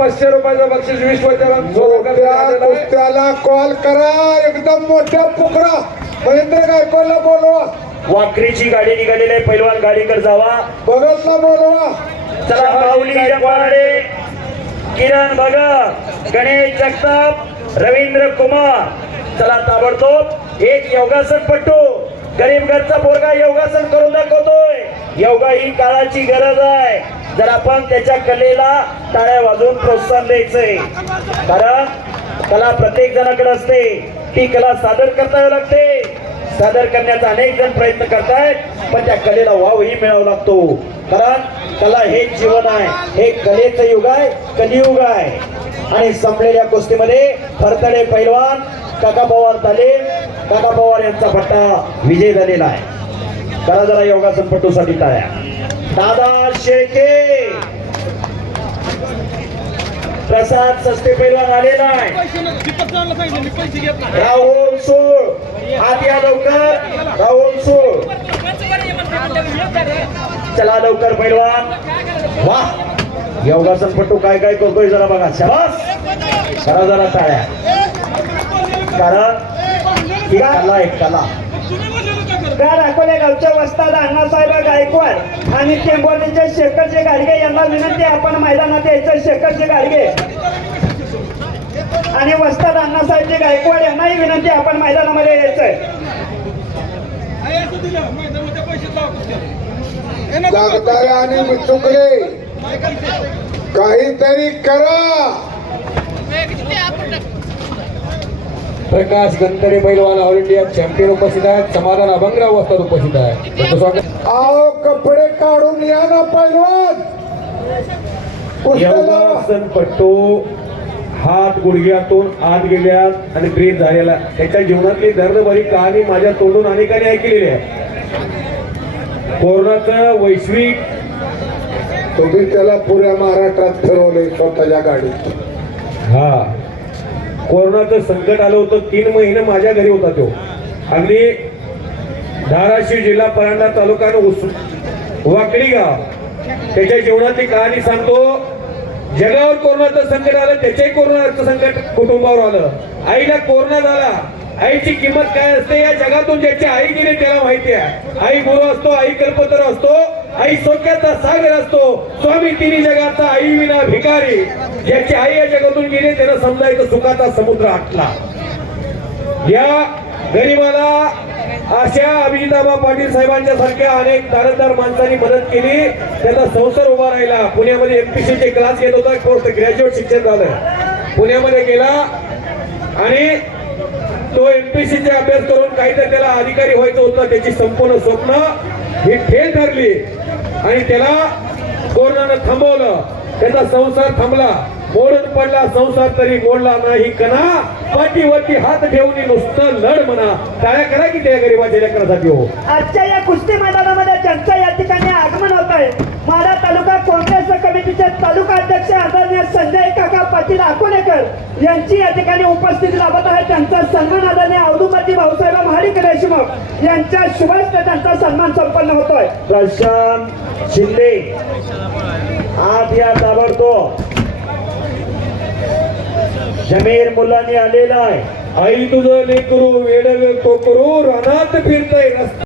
पाचशे रुपयाचं बक्षीस मोठ्या कुस्त्याला कॉल करा. एकदम मोठ्या पुकरा. महेंद्र गायकवाडला बोलवा. वाकरीची गाडी निघालेली आहे. पैलवान गाडीकडे जावा. भगतला बोलवा. चला माऊली जपाडे किरण भगत गणेश जगताप रवींद्र कुमार. चला ताबडतोब. एक योगासन पट्टू. गरीब घरचा पोरगा योगासन करून दाखवतोय. योगा ही काळाची गरज आहे. जर आपण त्याच्या कलेला टाळ्या वाजवून प्रोत्साहन द्यायचंय कारण कला प्रत्येक जणाकडे असते ती कला सादर करता लागते. सादर करण्याचा अनेक जण प्रयत्न करतायत पण त्या कलेला वावही मिळावा लागतो. कारण कला हे जीवन आहे हे कलेचं युग आहे कलियुग आहे. आणि संपलेल्या कुस्तीमध्ये फरतडे पैलवान काका पवार तालीम काका पवार यांचा पट्टा विजय झालेला आहे. करा जरा योगासन पटूसाठी टाळ्या. दादा शेळके. प्रसाद सस्ते पैलवान आले नाही. राहुल सोळ. आत या लवकर. राहुल सोळ. चला लवकर पैलवान. वा योगासन पट्टू काय काय करतोय जरा बघा. शाबास. करा जरा टाळ्या. कारण कला कला. त्या अकोले गावच्या वस्ताद अण्णासाहेब गायकवाड आणि टेंबोलीचे शेखरचे गाडगे यांना विनंती आपण मैदानात यायचं शेखरचे गाडगे. आणि वस्ताद अण्णासाहेबचे गायकवाड यांनाही विनंती आपण मैदानामध्ये यायचंय. जागदारे आणि चुकले काहीतरी करा. प्रकाश गंतरे पैलवान ऑल इंडिया चॅम्पियन उपस्थित आहेत. समाधान अभंगराव वस्ताद उपस्थित आहे. आओ कपडे काढून या ना पैलवान. पट्टू हात गुडघ्यातून आत गेल्यात आणि ब्रेक झालेला. त्याच्या जीवनातली दर्दभरी कहाणी माझ्या तोंडून अनेकांनी ऐकलेली आहे. कोरोनाचं वैश्विक तुम्ही त्याला पुऱ्या महाराष्ट्रात फिरवले स्वतःच्या गाडीत. हा. कोरोनाचं संकट आलं होतं तीन महिने माझ्या घरी होता तो. अगदी धाराशिव जिल्हा परांडा तालुका वाकडी गाव. त्याच्या जीवनातली कहाणी सांगतो जगावर कोरोनाचं संकट आलं त्याच्याही कोरोनाचं संकट कुटुंबावर आलं. आईला कोरोना झाला आईची किंमत काय असते या जगातून ज्याची आई गेली त्याला माहिती आहे. आई गुरु असतो आई कल्पतर असतो आई सोक्याचा सागर असतो. स्वामी तिन्ही जगाचा आई विना भिकारी. ज्याची आई या जगातून गेली त्यानं समजायचं सुखाचा समुद्र आटला. या गरीबाला अशा अभिजिताबा पाटील साहेबांच्या सारख्या अनेक दारदार माणसांनी मदत केली. त्याचा संसार उभा राहिला. पुण्यामध्ये एमपीसी चे क्लास घेत होता. कोर्स ग्रॅज्युएट शिक्षण झालं पुण्यामध्ये गेला आणि तो एमपीसी चे अभ्यास करून काहीतरी त्याला अधिकारी व्हायचं होतं. त्याची संपूर्ण स्वप्न ही ठेल ठरली आणि त्याला कोरोनानं थांबवलं. त्याचा संसार थांबला. मोडून पडला संसार तरी मोडला नाही. कणा पाठीवरती हात ठेवून नुसतं लढ म्हणा. टाळ्या करा की त्या गरीबाच्या लेकरासाठी हो? आजच्या या कुस्ती मैदानात ज्यांचं या ठिकाणी आगमन होत आहे माढा तालुका काँग्रेस कमिटीचे तालुका अध्यक्ष आदरणीय संजय काका पाटील यांची या ठिकाणी उपस्थिती लाभत आहे. त्यांचा सन्मान आदरणीय औदुंबरजी भाऊसाहेब महाडिक देशमुख यांच्या शुभेच्छा त्यांचा सन्मान संपन्न होतोय. प्रशांत शिंदे आत या ताबडतोब. जमीर मुलांनी आलेला आहे. आई तुझं लेकरू वेड कोकरू रानात फिरतय रस्ता